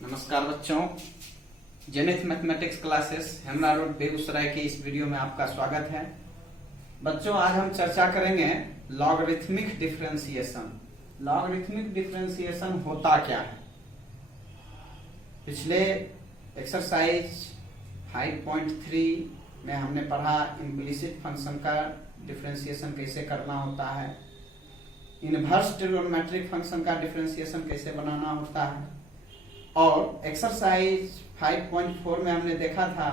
नमस्कार बच्चों, Zenith mathematics classes Hemra road Begusarai के इस वीडियो में आपका स्वागत है। बच्चों, आज हम चर्चा करेंगे लॉगरिथमिक डिफरेंशिएशन। लॉगरिथमिक डिफरेंशिएशन होता क्या है? पिछले एक्सरसाइज 5.3 में हमने पढ़ा इम्प्लिसिट फंक्शन का डिफरेंशिएशन कैसे करना होता है, इनवर्स ट्रिग्नोमेट्रिक फंक्शन का डिफरेंशिएशन कैसे बनाना होता है, और एक्सरसाइज 5.4 में हमने देखा था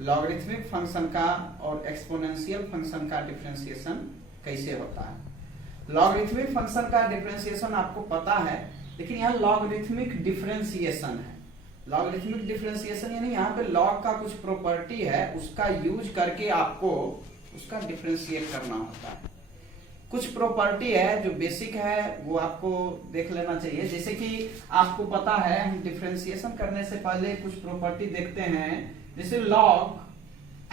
लॉगरिथमिक फंक्शन का और एक्सपोनेंशियल फंक्शन का डिफरेंशिएशन कैसे होता है। लॉगरिथमिक फंक्शन का डिफरेंशिएशन आपको पता है, लेकिन यहाँ लॉगरिथमिक डिफरेंशिएशन है। लॉगरिथमिक डिफरेंशिएशन यानी यहाँ पे लॉग का कुछ प्रॉपर्टी है, उसका यूज करके आपको उसका डिफरेंशिएट करना होता है। कुछ प्रॉपर्टी है जो बेसिक है, वो आपको देख लेना चाहिए। जैसे कि आपको पता है, हम डिफरेंशिएशन करने से पहले कुछ प्रॉपर्टी देखते हैं, जैसे log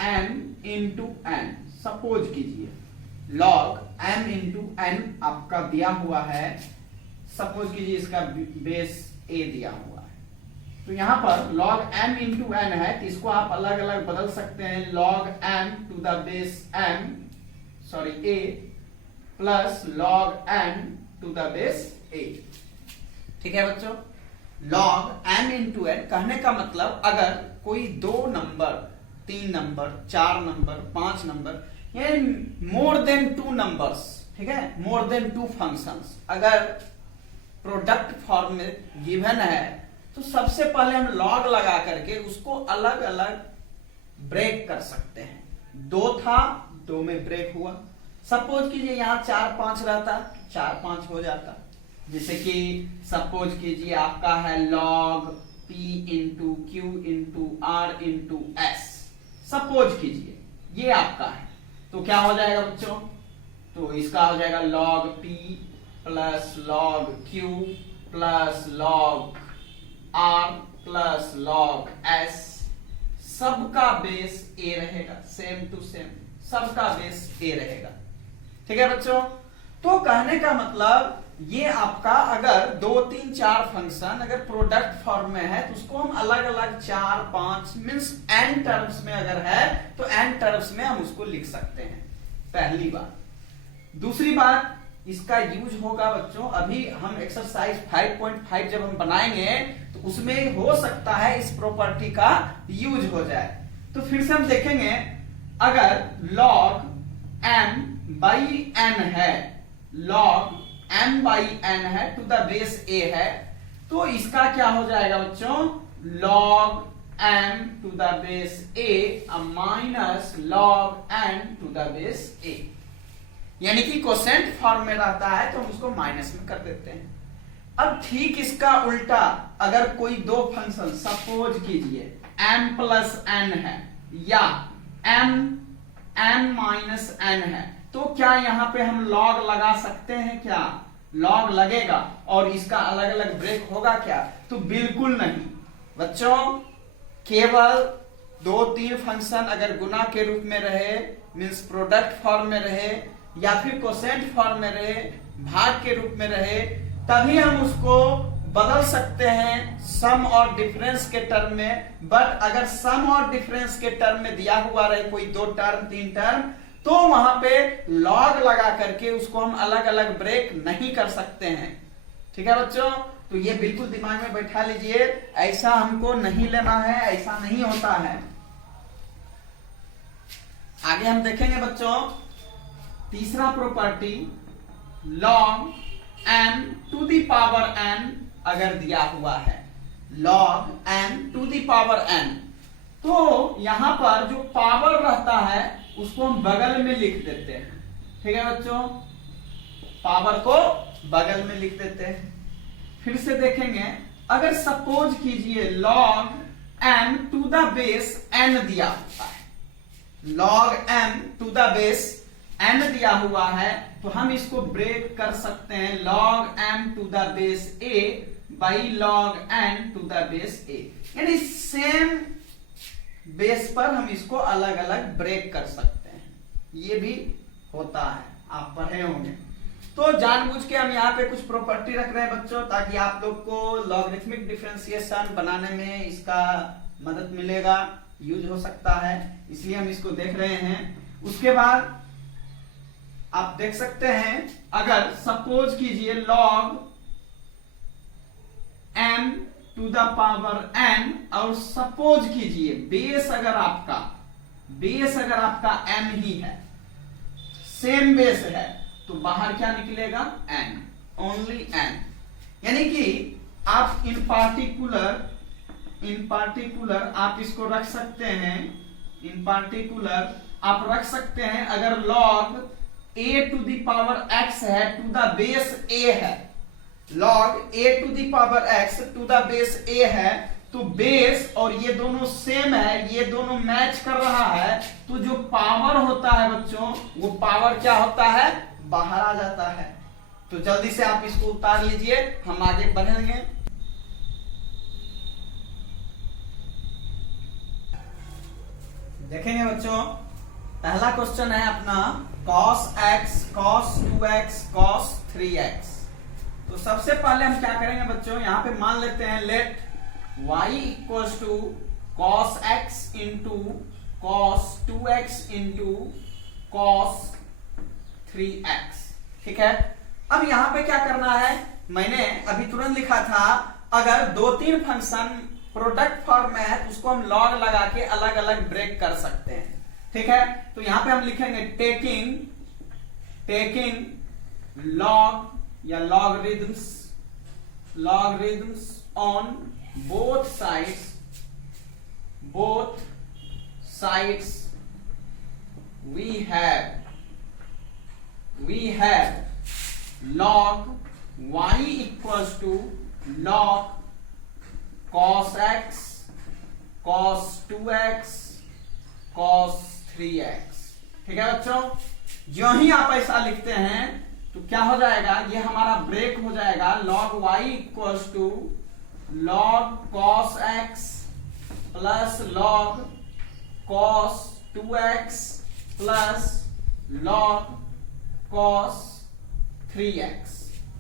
m into n। Suppose कीजिए log m इंटू n आपका दिया हुआ है, सपोज कीजिए इसका बेस a दिया हुआ है, तो यहाँ पर log m इंटू n है, तो इसको आप अलग अलग बदल सकते हैं। log m to the base m a plus log n to the base a। ठीक है बच्चों, log m इंटू n कहने का मतलब अगर कोई 2 नंबर, 3 नंबर, 4 नंबर, 5 नंबर, यानी मोर देन 2 नंबर्स, ठीक है, मोर देन 2 फंक्शंस अगर प्रोडक्ट फॉर्म में गिवन है, तो सबसे पहले हम लॉग लगा करके उसको अलग अलग ब्रेक कर सकते हैं। 2 था, 2 में ब्रेक हुआ। सपोज कीजिए यहाँ 4, 5 रहता, 4, 5 हो जाता। जैसे कि सपोज कीजिए आपका है log p into Q into R into S, suppose कीजिए ये आपका है, तो क्या हो जाएगा बच्चों? तो इसका हो जाएगा log p plus log q plus log r plus log s। सबका बेस a रहेगा, सेम टू सेम, सबका बेस a रहेगा। ठीक है बच्चों, तो कहने का मतलब ये आपका अगर 2, 3, 4 फंक्शन अगर प्रोडक्ट फॉर्म में है, तो उसको हम अलग अलग 4, 5 मींस n टर्म्स में अगर है, तो n टर्म्स में हम उसको लिख सकते हैं। पहली बात। दूसरी बात, इसका यूज होगा बच्चों, अभी हम एक्सरसाइज 5.5 जब हम बनाएंगे तो उसमें हो सकता है इस प्रॉपर्टी का यूज हो जाए। तो फिर से हम देखेंगे, अगर log m बाई n है, log m बाई n है टू द बेस a है, तो इसका क्या हो जाएगा बच्चों? log m to the base a minus log n to the base a, यानी कि कोसेंट फॉर्म में रहता है तो हम उसको माइनस में कर देते हैं। अब ठीक इसका उल्टा, अगर कोई 2 फंक्शन सपोज कीजिए m प्लस n है या m माइनस n है, तो क्या यहाँ पे हम लॉग लगा सकते हैं? क्या लॉग लगेगा और इसका अलग अलग ब्रेक होगा क्या? तो बिल्कुल नहीं बच्चों। केवल 2, 3 फंक्शन अगर गुना के रूप में रहे, मींस प्रोडक्ट फॉर्म में रहे, या फिर कोसेंट फॉर्म में रहे, भाग के रूप में रहे, तभी हम उसको बदल सकते हैं सम और डिफरेंस के टर्म में। बट अगर सम और डिफरेंस के टर्म में दिया हुआ रहे कोई 2 टर्म, 3 टर्म, तो वहां पे लॉग लगा करके उसको हम अलग अलग ब्रेक नहीं कर सकते हैं। ठीक है बच्चों, तो ये बिल्कुल दिमाग में बैठा लीजिए, ऐसा हमको नहीं लेना है, ऐसा नहीं होता है। आगे हम देखेंगे बच्चों तीसरा property, log m to the power n अगर दिया हुआ है, log m to the power n, तो यहां पर जो पावर रहता है उसको हम बगल में लिख देते हैं। ठीक है बच्चों, पावर को बगल में लिख देते हैं। फिर से देखेंगे, अगर सपोज कीजिए log m to the base n दिया हुआ है, log m to the base n दिया हुआ है, तो हम इसको ब्रेक कर सकते हैं log m to the base a by log n to the base a, यानी सेम बेस पर हम इसको अलग अलग ब्रेक कर सकते हैं। ये भी होता है, आप पढ़े होंगे। तो जानबूझ के हम यहाँ पे कुछ प्रॉपर्टी रख रहे हैं बच्चों, ताकि आप लोग को लॉगरिथमिक डिफरेंशिएशन बनाने में इसका मदद मिलेगा, यूज हो सकता है, इसलिए हम इसको देख रहे हैं। उसके बाद आप देख सकते हैं, अगर सपोज कीजिए log m to the power n, और सपोज कीजिए बेस अगर आपका m ही है, सेम बेस है, तो बाहर क्या निकलेगा? n, only n। यानी कि आप इन पार्टिकुलर आप इसको रख सकते हैं, इन पार्टिकुलर आप रख सकते हैं, अगर log a to the power x है टू द बेस a है, log a to the power x to the base a है, तो बेस और ये दोनों सेम है, ये दोनों मैच कर रहा है, तो जो पावर होता है बच्चों, वो पावर क्या होता है? बाहर आ जाता है। तो जल्दी से आप इसको उतार लीजिए, हम आगे बढ़ेंगे। देखेंगे बच्चों, पहला क्वेश्चन है अपना cos x, cos 2x, cos 3x। तो सबसे पहले हम क्या करेंगे बच्चों, यहां पे मान लेते हैं let y equals to cos x into cos 2x into cos 3x। ठीक है, अब यहां पे क्या करना है, मैंने अभी तुरंत लिखा था, अगर 2-3 फंक्शन प्रोडक्ट फॉर्म में है तो उसको हम लॉग लगा के अलग अलग ब्रेक कर सकते हैं। ठीक है, तो यहां पे हम लिखेंगे टेकिंग लॉग या logarithms on both sides we have log y equals to log cos x, cos 2x, cos 3x। ठीक है बच्चों, जो ही आप ऐसा लिखते हैं तो क्या हो जाएगा, ये हमारा ब्रेक हो जाएगा, log y equals to log cos x plus log cos 2x plus log cos 3x।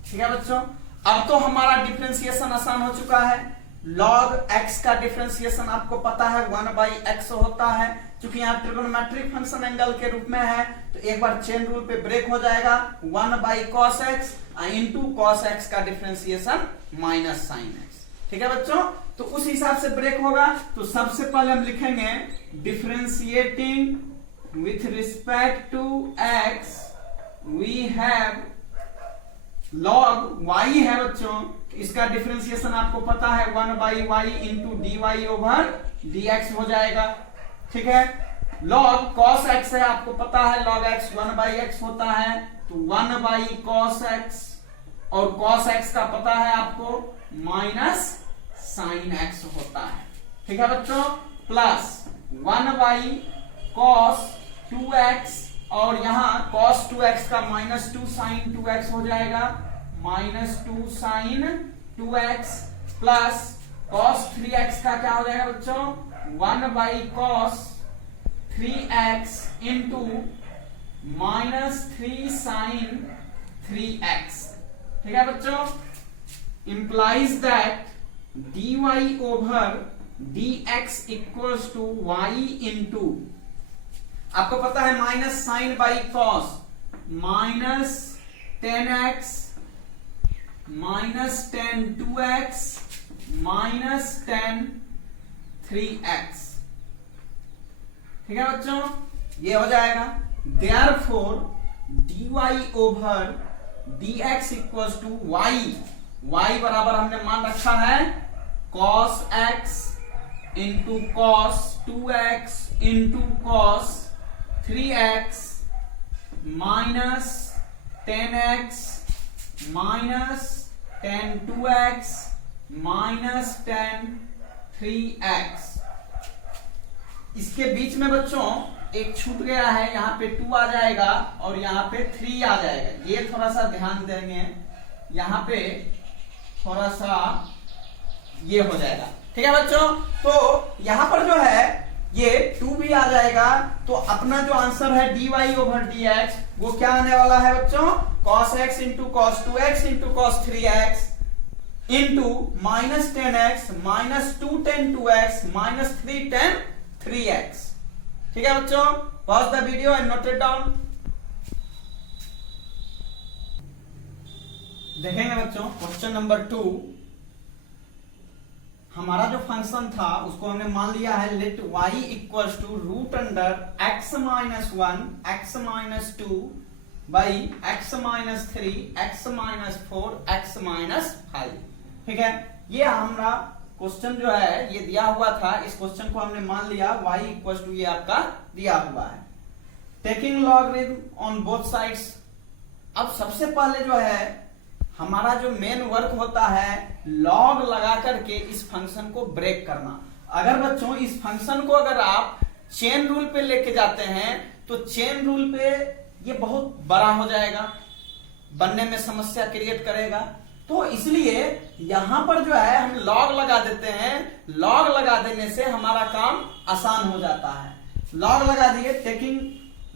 ठीक है बच्चों, अब तो हमारा डिफरेंशिएशन आसान हो चुका है। log x का डिफरेंशिएशन आपको पता है 1/x होता है, क्योंकि यहाँ ट्रिगोनोमेट्रिक फंक्शन एंगल के रूप में है, तो एक बार चेन रूल पे ब्रेक हो जाएगा, 1/cos x into cos x का डिफरेंशिएशन माइनस sin x। ठीक है बच्चों, तो उस हिसाब से ब्रेक होगा। तो सबसे पहले हम लिखेंगे differentiating with respect to x we have log y है बच्चों, इसका डिफरेंशिएशन आपको पता है 1/y into dy over dx हो जाएगा। ठीक है, log cos x है, आपको पता है log x 1/x होता है, तो 1/cos x, और cos x का पता है आपको माइनस sin x होता है। ठीक है बच्चों, प्लस 1/cos 2x, और यहां cos 2x का -2 sin 2x हो जाएगा, -2 sin 2x, plus cos 3x का क्या हो जाएगा बच्चों, 1/cos 3x into -3 sin 3x। ठीक है बच्चों, implies that dy over dx equals to y into, आपको पता है minus sine by cos, minus 10x minus 10 2x minus 10 3x। ठीक है बच्चों, ये हो जाएगा, therefore dy over dx equals to y बराबर हमने मान रखा है cos x into cos 2x into cos 3x minus 10x minus 10 2x minus 10 3x। इसके बीच में बच्चों एक छूट गया है, यहाँ पे 2 आ जाएगा और यहाँ पे 3 आ जाएगा, ये थोड़ा सा ध्यान देंगे, यहाँ पे थोड़ा सा ये हो जाएगा। ठीक है बच्चों, तो यहां पर जो है ये 2 भी आ जाएगा, तो अपना जो आंसर है dy ओवर dx वो क्या आने वाला है बच्चों, cos x into cos 2x into cos 3x into minus 10x minus 2 tan 2x minus 3 tan 3x। ठीक है बच्चों, pause the video and note it down. देखेंगे बच्चों क्वेश्चन नंबर 2। हमारा जो फंक्शन था उसको हमने मान लिया है let y equals to root under x minus 1 x minus 2 by x minus 3 x minus 4 x minus 5। ठीक है, ये हमारा क्वेश्चन जो है ये दिया हुआ था, इस क्वेश्चन को हमने मान लिया y इक्वल्स टू ये आपका दिया हुआ है। Taking logarithm on both sides. अब सबसे पहले जो है हमारा जो मेन वर्क होता है लॉग लगा करके इस फंक्शन को ब्रेक करना। अगर बच्चों इस फंक्शन को अगर आप चेन रूल पे लेके जाते हैं तो चेन रूल पे ये बहुत बड़ा हो जाएगा, बनने में समस्या क्रिएट करेगा। तो इसलिए यहां पर जो है हम लॉग लगा देते हैं, लॉग लगा देने से हमारा काम आसान हो जाता है। लॉग लगा दिए, taking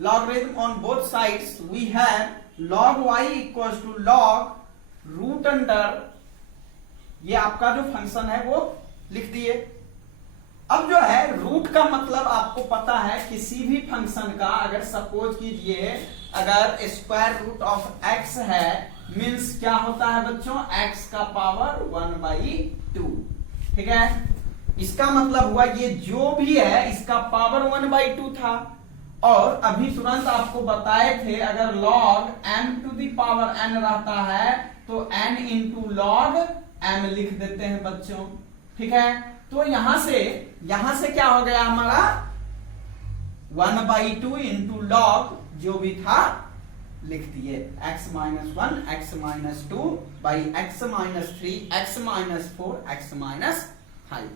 logarithm on both sides we have log y equals to log root under, ये आपका जो फंक्शन है वो लिख दिए। अब जो है रूट का मतलब आपको पता है, किसी भी फंक्शन का अगर सपोज कीजिए अगर स्क्वायर रूट ऑफ x है मीन्स क्या होता है बच्चों, x का पावर 1/2। ठीक है, इसका मतलब हुआ ये जो भी है इसका पावर 1/2 था। और अभी तुरंत आपको बताए थे अगर log m to the power n रहता है तो n इंटू लॉग m लिख देते हैं बच्चों। ठीक है, तो यहां से क्या हो गया हमारा 1/2 इंटू लॉग जो भी था लिख दिए, x minus 1 x minus 2 by x minus 3 x minus 4 x minus 5।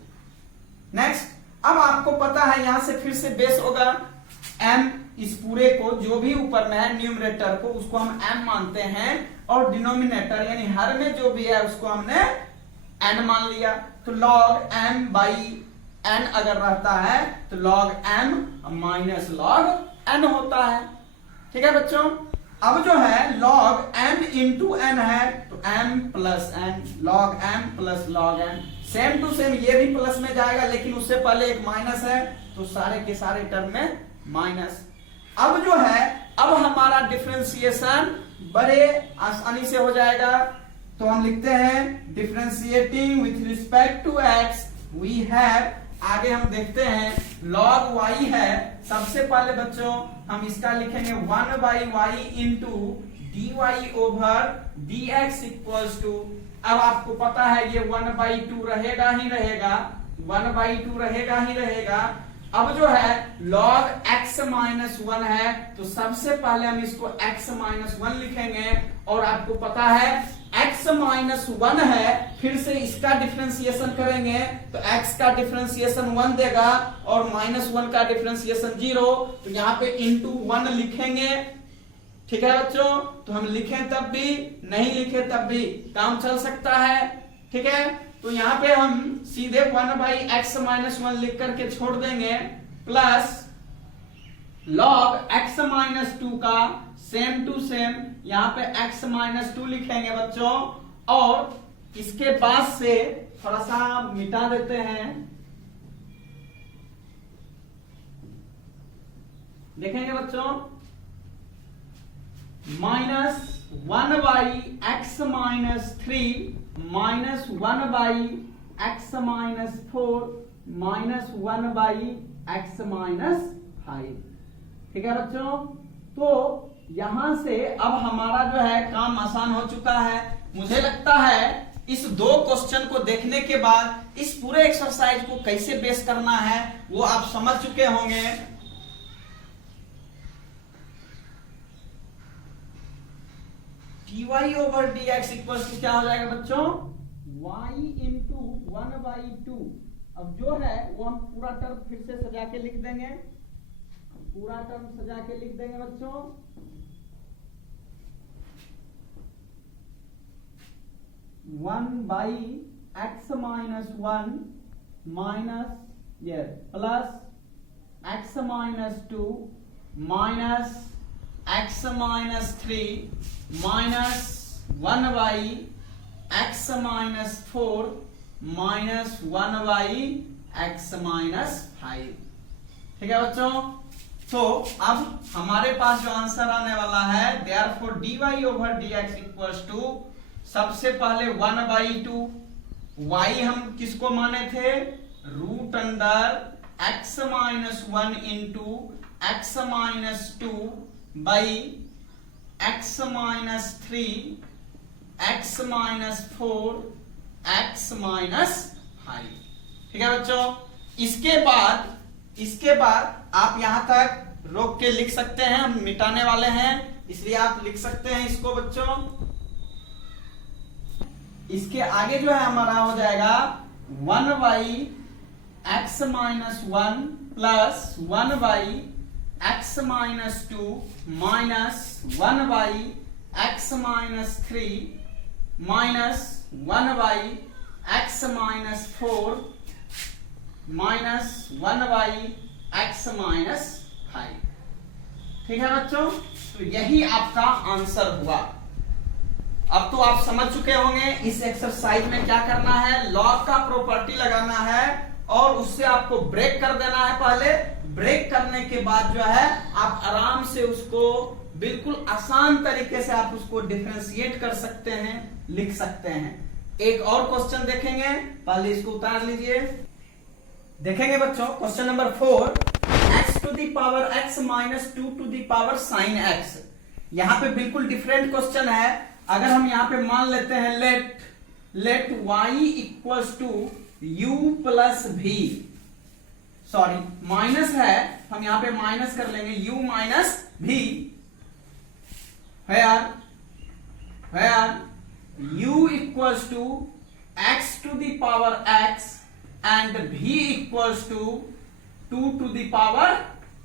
Next, अब आपको पता है यहां से फिर से बेस होगा m, इस पूरे को जो भी ऊपर में है न्यूमरेटर को उसको हम m मानते हैं और डिनोमिनेटर यानी हर में जो भी है उसको हमने n मान लिया। तो log m बाई n अगर रहता है तो log m minus log n होता है। ठीक है बच्चों, अब जो है log m इंटू n है तो m plus n, log m plus log n, same to same ये भी प्लस में जाएगा लेकिन उससे पहले एक माइनस है तो सारे के सारे टर्म में माइनस। अब जो है अब हमारा डिफरेंशिएशन बड़े आसानी से हो जाएगा, तो हम लिखते हैं differentiating with respect to x we have, आगे हम देखते हैं log y है। सबसे पहले बच्चों हम इसका लिखेंगे 1/y into dy over dx equals to, अब आपको पता है ये 1/2 रहेगा ही रहेगा, 1/2 रहेगा ही रहेगा। अब जो है log x माइनस 1 है तो सबसे पहले हम इसको x माइनस 1 लिखेंगे और आपको पता है x माइनस 1 है, फिर से इसका डिफरेंशिएशन करेंगे तो x का डिफरेंशिएशन 1 देगा और माइनस 1 का डिफरेंशिएशन 0, तो यहाँ पे इंटू 1 लिखेंगे। ठीक है बच्चों, तो हम लिखें तब भी नहीं लिखे तब भी काम चल सकता है। ठीक है, तो यहाँ पे हम सीधे 1/x माइनस 1 लिख करके छोड़ देंगे प्लस log x माइनस 2 का सेम टू सेम यहाँ पे x माइनस 2 लिखेंगे बच्चों, और इसके बाद से थोड़ा सा मिटा देते हैं, देखेंगे बच्चों minus 1/x minus 3 minus 1/x minus 4 minus 1/x minus 5। ठीक है बच्चों, तो यहां से अब हमारा जो है काम आसान हो चुका है। मुझे लगता है इस दो क्वेश्चन को देखने के बाद इस पूरे एक्सरसाइज को कैसे बेस करना है वो आप समझ चुके होंगे। dy over dx equal to क्या हो जाएगा बच्चों, y इंटू 1/2। अब जो है वो हम पूरा टर्म फिर से सजा के लिख देंगे, पूरा टर्म सजा के लिख देंगे बच्चों, one by x minus 1 minus ये plus x minus 2 minus x minus 3 minus 1 by x minus 4 minus 1 by x minus 5। ठीक है बच्चों, तो अब हमारे पास जो आंसर आने वाला है therefore dy over dx equals to सबसे पहले 1/2 y हम किसको माने थे root under x minus 1 into x minus 2 by x minus 3 x minus 4 x minus 5। ठीक है बच्चों, इसके बाद आप यहां तक रोक के लिख सकते हैं, हम मिटाने वाले हैं इसलिए आप लिख सकते हैं इसको बच्चों। इसके आगे जो है हमारा हो जाएगा 1 by x minus 1 plus 1 by x minus 2 minus 1 by x minus 3 minus 1 by x minus 4 minus 1 by x minus 5। ठीक है बच्चों, तो यही आपका आंसर हुआ। अब तो आप समझ चुके होंगे इस एक्सरसाइज में क्या करना है, लॉग का प्रॉपर्टी लगाना है और उससे आपको ब्रेक कर देना है। पहले ब्रेक करने के बाद जो है आप आराम से उसको बिल्कुल आसान तरीके से आप उसको डिफरेंशिएट कर सकते हैं, लिख सकते हैं। एक और क्वेश्चन देखेंगे, पहले इसको उतार लीजिए। देखेंगे बच्चों question number 4, x to the power x minus 2 to the power sine x। यहां पे बिल्कुल डिफरेंट क्वेश्चन है। अगर हम यहां पे मान लेते हैं let y equals to u plus v, sorry minus है, हम यहां पे माइनस कर लेंगे u minus v, where u equals to x to the power x and v equals to 2 to the power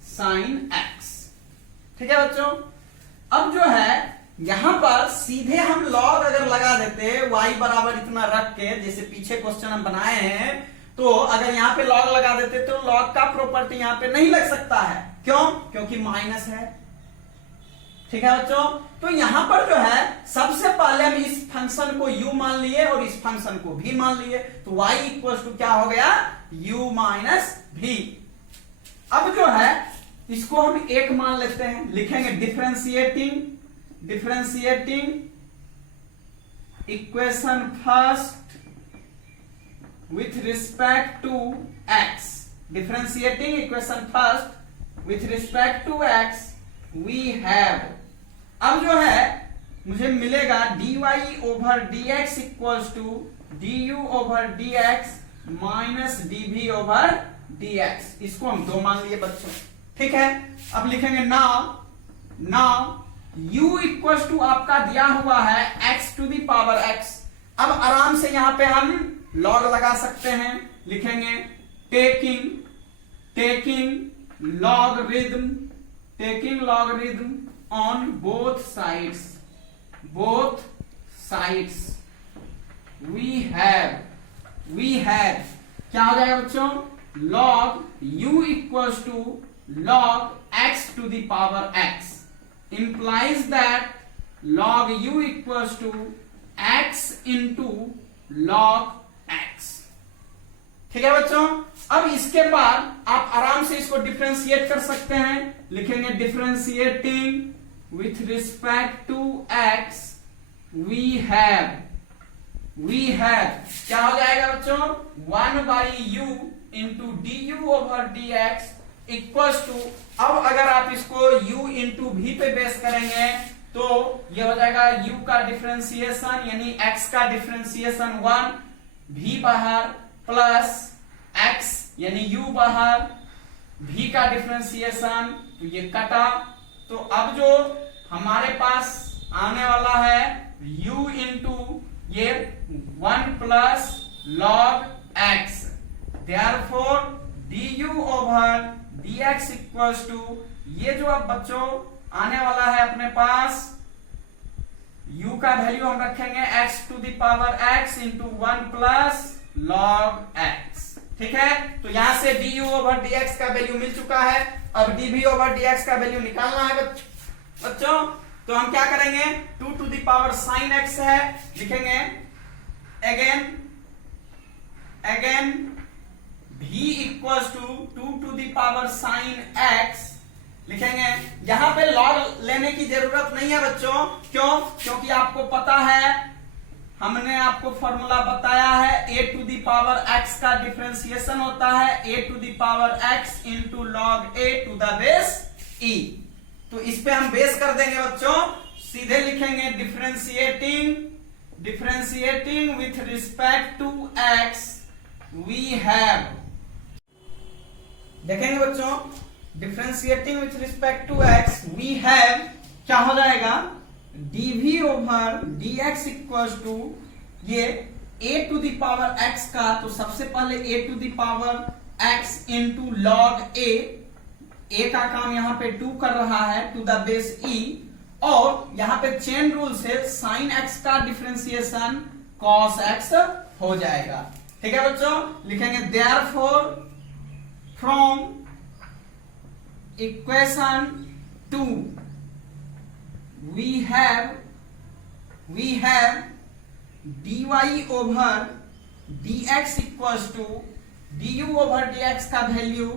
sine x। ठीक है बच्चों, अब जो है यहां पर सीधे हम लॉग अगर लगा देते y बराबर इतना रख के, जैसे पीछे क्वेश्चन हम बनाए हैं, तो अगर यहां पे लॉग लगा देते तो लॉग का प्रॉपर्टी यहां पे नहीं लग सकता है। क्यों? क्योंकि माइनस है। ठीक है बच्चों, तो यहां पर जो है सबसे पहले हम इस फंक्शन को u मान लिए और इस फंक्शन को v मान लिए, तो y इक्वल टू क्या हो गया u माइनस v। अब जो है इसको हम एक मान लेते हैं, लिखेंगे differentiating equation first with respect to x। Differentiating equation first with respect to x we have, अब जो है मुझे मिलेगा dy over dx equals to du over dx minus dv over dx। इसको हम 2 मान लिए बच्चों। ठीक है, अब लिखेंगे नाउ u इक्वल्स टू आपका दिया हुआ है x to the power x। अब आराम से यहां पे हम लॉग लगा सकते हैं, लिखेंगे taking logarithm on both sides we have क्या हो जाएगा बच्चों, log u equals to log x to the power x implies that log u equals to x into log x। ठीक है बच्चों, अब इसके बाद आप आराम से इसको डिफरेंशिएट कर सकते हैं, लिखेंगे differentiating with respect to x we have क्या हो जाएगा बच्चों 1 by u into d u over d x equals to, अब अगर आप इसको u इंटू v पे बेस करेंगे तो ये हो जाएगा u का डिफरेंशिएशन यानी x का डिफरेंशिएशन 1, v बाहर प्लस x यानी u बाहर, v का डिफरेंशिएशन, तो ये कटा, तो अब जो हमारे पास आने वाला है u इंटू ये 1 plus log x, therefore du over dx equals to, ये जो अब बच्चों आने वाला है अपने पास u का वैल्यू हम रखेंगे x to the power x into 1 plus log x। ठीक है, तो यहां से du ओवर dx का वैल्यू मिल चुका है। अब dv ओवर dx का वैल्यू निकालना है बच्चों। तो हम क्या करेंगे, 2 to the power sine x है, लिखेंगे again v equals to 2 to the power sine x लिखेंगे। यहां पे लॉग लेने की जरूरत नहीं है बच्चों, क्यों? क्योंकि आपको पता है, हमने आपको फॉर्मूला बताया है, a to the power x का डिफरेंशिएशन होता है a to the power x into log a to the base e। तो इस पे हम बेस कर देंगे बच्चों, सीधे लिखेंगे differentiating with respect to x we have, देखेंगे बच्चों, differentiating with respect to x we have क्या हो जाएगा, dv over dx equals to ये a to the power x का, तो सबसे पहले a to the power x into log a का काम यहाँ पे 2 कर रहा है टू द बेस e, और यहाँ पे चेन रूल से साइन x का डिफरेंशिएशन cos x हो जाएगा। ठीक है बच्चों, लिखेंगे therefore from equation 2 we have dy over dx equals to du over dx का value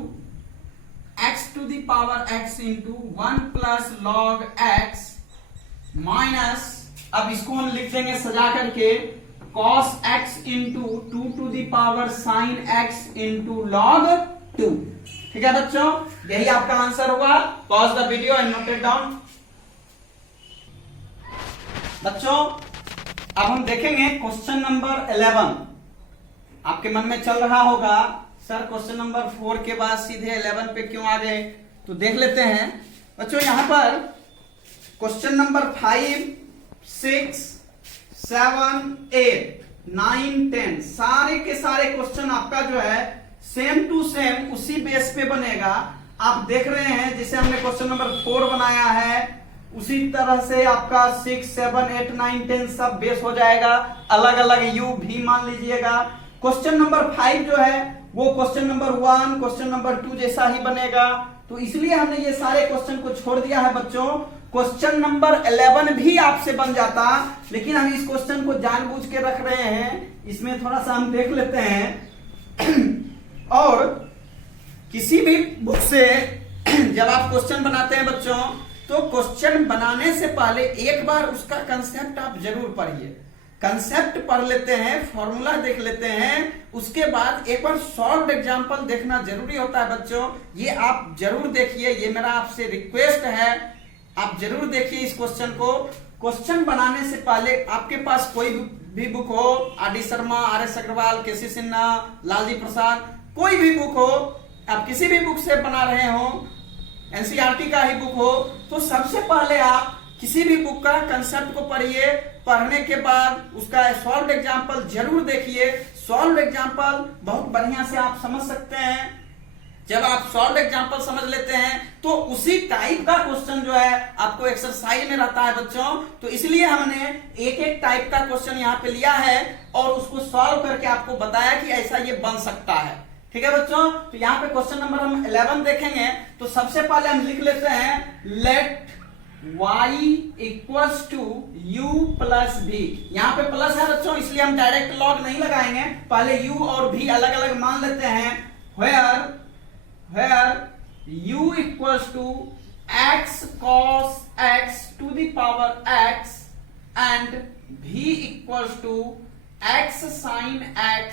x to the power x into 1 plus log x minus, अब इसको हम लिख देंगे सजा करके, cos x into 2 to the power sine x into log 2। ठीक है बच्चों, यही आपका आंसर होगा। Pause the video and note it down. बच्चों अब हम देखेंगे क्वेश्चन नंबर 11। आपके मन में चल रहा होगा सर क्वेश्चन नंबर 4 के बाद सीधे 11 पे क्यों आ गए, तो देख लेते हैं बच्चों। यहां पर क्वेश्चन नंबर 5, 6, 7, 8, 9, 10 सारे के सारे क्वेश्चन आपका जो है सेम टू सेम उसी बेस पे बनेगा। आप देख रहे हैं जैसे हमने क्वेश्चन नंबर 4 बनाया है, उसी तरह से आपका 6, 7, 8, 9, 10 सब बेस हो जाएगा। अलग अलग यू भी मान लीजिएगा। क्वेश्चन नंबर 5 जो है वो क्वेश्चन नंबर 1, क्वेश्चन नंबर 2 जैसा ही बनेगा। तो इसलिए हमने ये सारे क्वेश्चन को छोड़ दिया है बच्चों। क्वेश्चन नंबर 11 भी आपसे बन जाता, लेकिन हम इस क्वेश्चन को जानबूझ के रख रहे हैं, इसमें थोड़ा सा हम देख लेते हैं। और किसी भी बुक से जब आप क्वेश्चन बनाते हैं बच्चों, तो क्वेश्चन बनाने से पहले एक बार उसका कंसेप्ट आप जरूर पढ़िए। कंसेप्ट पढ़ लेते हैं, फॉर्मूला देख लेते हैं, उसके बाद एक बार सॉल्व एग्जांपल देखना जरूरी होता है बच्चों। ये आप जरूर देखिए, ये मेरा आपसे रिक्वेस्ट है, आप जरूर देखिए इस क्वेश्चन को। क्वेश्चन बनाने से पहले आपके पास कोई भी बुक हो, RD. Sharma, RS. Agarwal, KC. Sinha, Lalji Prasad, कोई भी बुक हो, आप किसी भी बुक से बना रहे हो, एनसीईआरटी का ही बुक हो, तो सबसे पहले आप किसी भी बुक का कंसेप्ट को पढ़िए। पढ़ने के बाद उसका सॉल्व एग्जांपल जरूर देखिए। सॉल्व एग्जांपल बहुत बढ़िया से आप समझ सकते हैं। जब आप सॉल्व एग्जांपल समझ लेते हैं तो उसी टाइप का क्वेश्चन जो है आपको एक्सरसाइज में रहता है बच्चों। तो इसलिए हमने एक एक टाइप का क्वेश्चन यहाँ पे लिया है और उसको सॉल्व करके आपको बताया कि ऐसा ये बन सकता है। ठीक है बच्चों, तो यहाँ पे क्वेश्चन नंबर हम 11 देखेंगे। तो सबसे पहले हम लिख लेते हैं, let y equals to u plus v। यहाँ पे प्लस है बच्चों, इसलिए हम डायरेक्ट लॉग नहीं लगाएंगे, पहले u और v अलग अलग मान लेते हैं। where u equals to x cos x to the power x and v equals to x sin x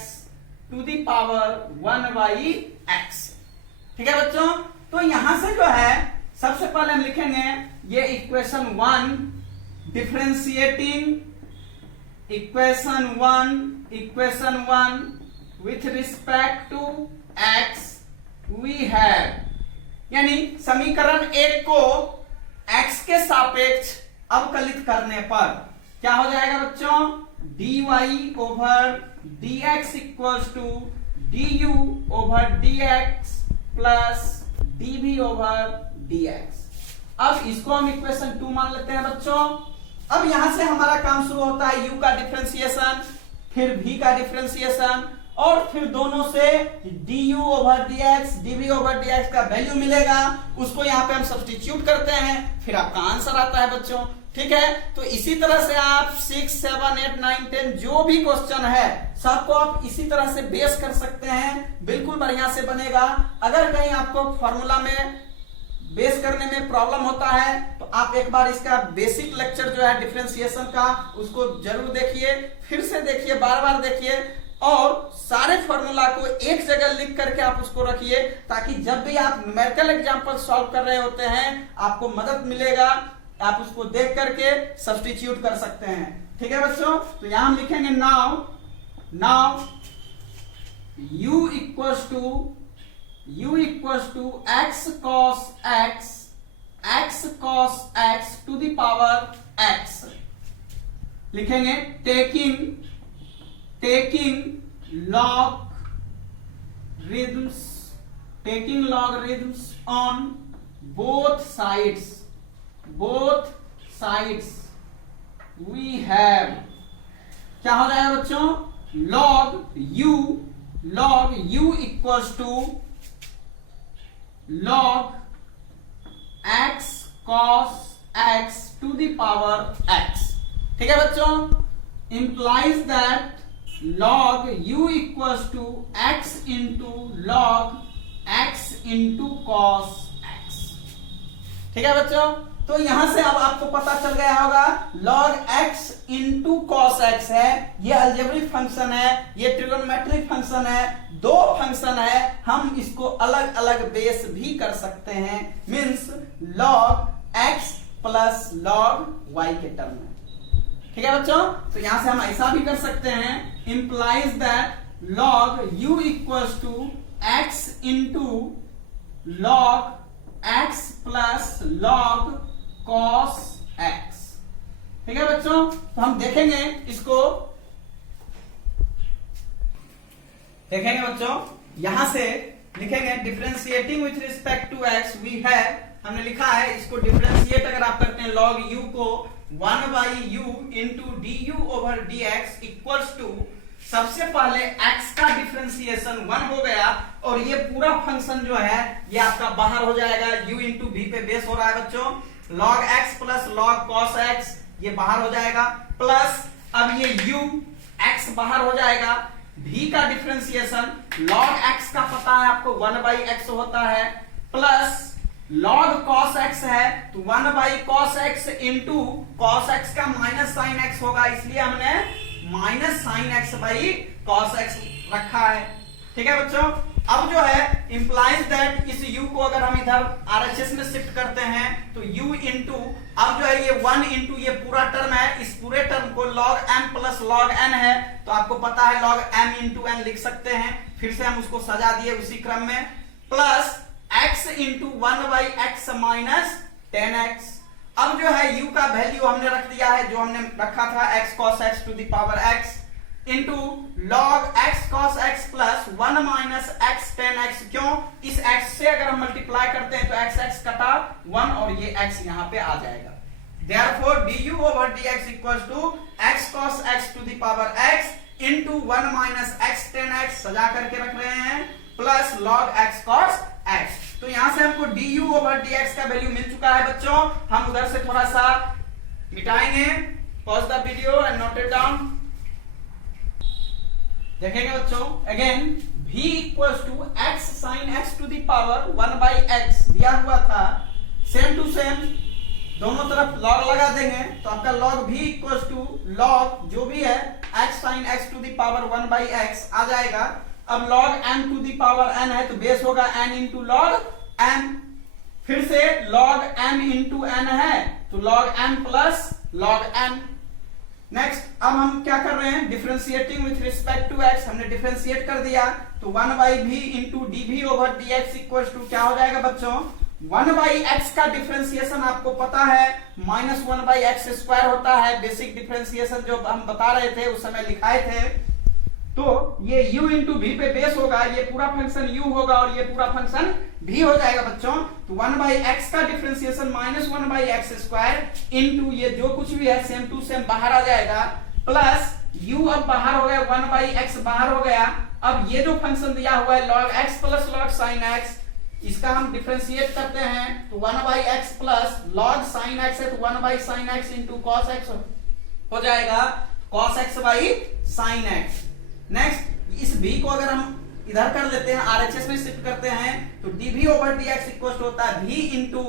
to the power 1/x। ठीक है बच्चों, तो यहां से जो है सबसे पहले हम लिखेंगे ये equation 1, differentiating equation 1 with respect to x we have, यानी समीकरण 1 को x के सापेक्ष अवकलित करने पर क्या हो जाएगा बच्चों, dy over dx equals to du over dx plus dv over dx। अब इसको हम इक्वेशन 2 मान लेते हैं बच्चों। अब यहां से हमारा काम शुरू होता है u का डिफरेंशिएशन, फिर v का डिफरेंशिएशन और फिर दोनों से du over dx dv over dx का वैल्यू मिलेगा, उसको यहाँ पे हम सब्स्टिट्यूट करते हैं, फिर आपका आंसर आता है बच्चों। ठीक है, तो इसी तरह से आप 6, 7, 8, 9, 10 जो भी क्वेश्चन है सबको आप इसी तरह से बेस कर सकते हैं, बिल्कुल बढ़िया से बनेगा। अगर कहीं आपको फॉर्मूला में बेस करने में प्रॉब्लम होता है तो आप एक बार इसका बेसिक लेक्चर जो है डिफरेंशिएशन का उसको जरूर देखिए, फिर से देखिए, बार बार देखिए, और सारे फॉर्मूला को एक जगह लिख करके आप उसको रखिए, ताकि जब भी आप न्यूमेरिकल एग्जांपल सॉल्व कर रहे होते हैं आपको मदद मिलेगा, आप उसको देख करके सब्स्टिट्यूट कर सकते हैं। ठीक है बच्चों, तो यहां हम लिखेंगे now u equals to x cos x to the power x लिखेंगे, taking logarithms on both sides we have, क्या हो जाएगा बच्चों, log u equals to log x cos x to the power x। ठीक है बच्चों, implies that log u equals to x into log x into cos x। ठीक है बच्चों, तो यहां से अब आपको पता चल गया होगा log x into cos x है, ये अलजेब्रिक फंक्शन है, ये ट्रिगोनोमेट्रिक फंक्शन है, दो फंक्शन है, हम इसको अलग अलग बेस भी कर सकते हैं, means log x plus log y के टर्म में। ठीक है बच्चों, तो यहां से हम ऐसा भी कर सकते हैं, implies that log u equals to x into log x plus log cos x। ठीक है बच्चों, तो हम देखेंगे इसको, देखेंगे बच्चों, यहां से लिखेंगे differentiating with respect to x we have, हमने लिखा है इसको डिफरेंशिएट अगर आप करते हैं log u को 1 by u into du over dx equals to, सबसे पहले x का डिफरेंशिएशन 1 हो गया और ये पूरा फंक्शन जो है ये आपका बाहर हो जाएगा, u इंटू v पे बेस हो रहा है बच्चों, log x plus log cos x ये बाहर हो जाएगा, प्लस अब ये u x बाहर हो जाएगा, v का डिफरेंशिएशन log x का पता है आपको 1 बाई x होता है, प्लस log cos x है तो 1 by cos x into cos x का माइनस साइन x होगा, इसलिए हमने minus sine x by cos x रखा है। ठीक है बच्चों, अब जो है इंप्लाइज दैट इस u को अगर हम इधर RHS में शिफ्ट करते हैं तो u इंटू, अब जो है ये 1 इंटू ये पूरा टर्म है, इस पूरे टर्म को log m plus log n है तो आपको पता है log m इंटू n लिख सकते हैं, फिर से हम उसको सजा दिए उसी क्रम में, plus x into 1 by x minus 10x। अब जो है u का वैल्यू हमने रख दिया है जो हमने रखा था x cos x to the power x into log x cos x plus 1 minus x 10x, क्यों, इस x से अगर हम मल्टीप्लाई करते हैं तो x कटा 1 और ये x यहाँ पे आ जाएगा, therefore du over dx equals to x cos x to the power x into 1 minus x 10x सजा करके रख रहे हैं, plus log x cos x। तो यहां से हमको du over dx का वैल्यू मिल चुका है बच्चों, हम उधर से थोड़ा सा मिटाएंगे, pause the video and note it down. देखेंगे बच्चों again, v equals to x sin x to the power 1 by x दिया हुआ था, सेम टू सेम दोनों तरफ log लगा देंगे तो आपका log v equals to log जो भी है x sin x to the power 1 by x आ जाएगा। अब log m to the power n है तो बेस होगा n इंटू log m, फिर से log m इंटू n है तो log m plus log n। Next अब हम क्या कर रहे हैं, differentiating with respect to x, हमने डिफरेंशिएट कर दिया तो 1 by v into dv over dx equal to क्या हो जाएगा बच्चों, 1 बाई x का डिफरेंशिएशन आपको पता है माइनस 1 बाई एक्स स्क्वायर होता है, बेसिक डिफरेंशिएशन जो हम बता रहे थे उस समय लिखाए थे, तो ये u इंटू v पे बेस होगा, ये पूरा फंक्शन u होगा और ये पूरा फंक्शन v हो जाएगा बच्चों, तो 1 बाई x का differentiation minus 1 by x square into ये जो कुछ भी है सेम टू सेम बाहर आ जाएगा, प्लस u अब बाहर हो गया 1 बाई x बाहर हो गया, अब ये जो फंक्शन दिया हुआ है log x plus log sin x, इसका हम डिफरेंशिएट करते हैं तो 1/x plus log sin x है तो 1/sin x into cos x हो जाएगा cos x by sin x। Next इस v को अगर हम इधर कर लेते हैं RHS में शिफ्ट करते हैं तो dv ओवर dx इक्वल होता है v इंटू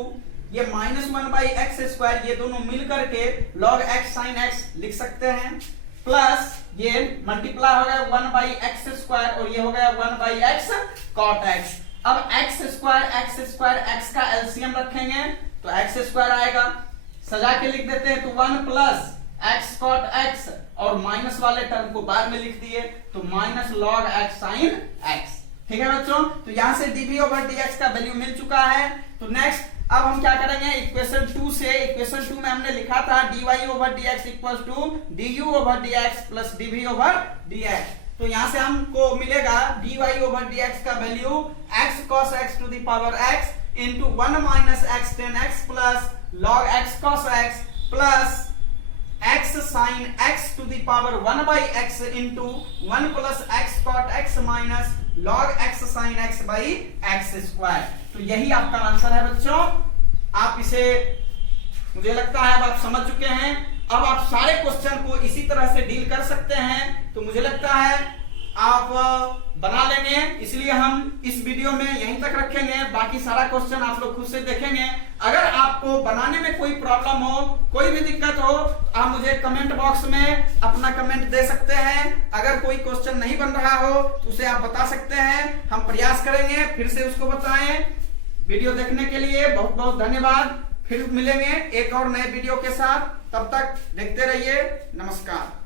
ये -1/x², ये दोनों मिल करके log x sin x लिख सकते हैं, प्लस ये मल्टीप्लाई हो गया 1/x² और ये हो गया 1/x cot x। अब x² x का एलसीएम रखेंगे तो x² आएगा, सजा के लिख देते हैं तो 1 प्लस x cot x और माइनस वाले टर्म को बाद में लिख दिए तो minus log x sin x। ठीक है बच्चों, तो यहां से dv ओवर dx का वैल्यू मिल चुका है। तो नेक्स्ट अब हम क्या करेंगे, इक्वेशन 2 से, इक्वेशन 2 में हमने लिखा था dy over dx equal to du over dx plus dv over dx, तो यहां से हमको मिलेगा dy ओवर dx का value x cos x to the power x into 1 minus x tan x plus log x cos x plus x sin x to the power 1/x into 1 plus x cot x minus log x sin x by x²। तो यही आपका answer है बच्चों। आप इसे, मुझे लगता है अब आप समझ चुके हैं। अब आप सारे क्वेश्चन को इसी तरह से डील कर सकते हैं, तो मुझे लगता है आप बना लेंगे। इसलिए हम इस वीडियो में यहीं तक रखेंगे, बाकी सारा क्वेश्चन आप लोग खुद से देखेंगे। अगर आपको बनाने में कोई प्रॉब्लम हो, कोई भी दिक्कत हो, आप मुझे कमेंट बॉक्स में अपना कमेंट दे सकते हैं। अगर कोई क्वेश्चन नहीं बन रहा हो तो उसे आप बता सकते हैं, हम प्रयास करेंगे फिर से उसको बताएं। वीडियो देखने के लिए बहुत बहुत धन्यवाद। फिर मिलेंगे एक और नए वीडियो के साथ, तब तक देखते रहिए। नमस्कार।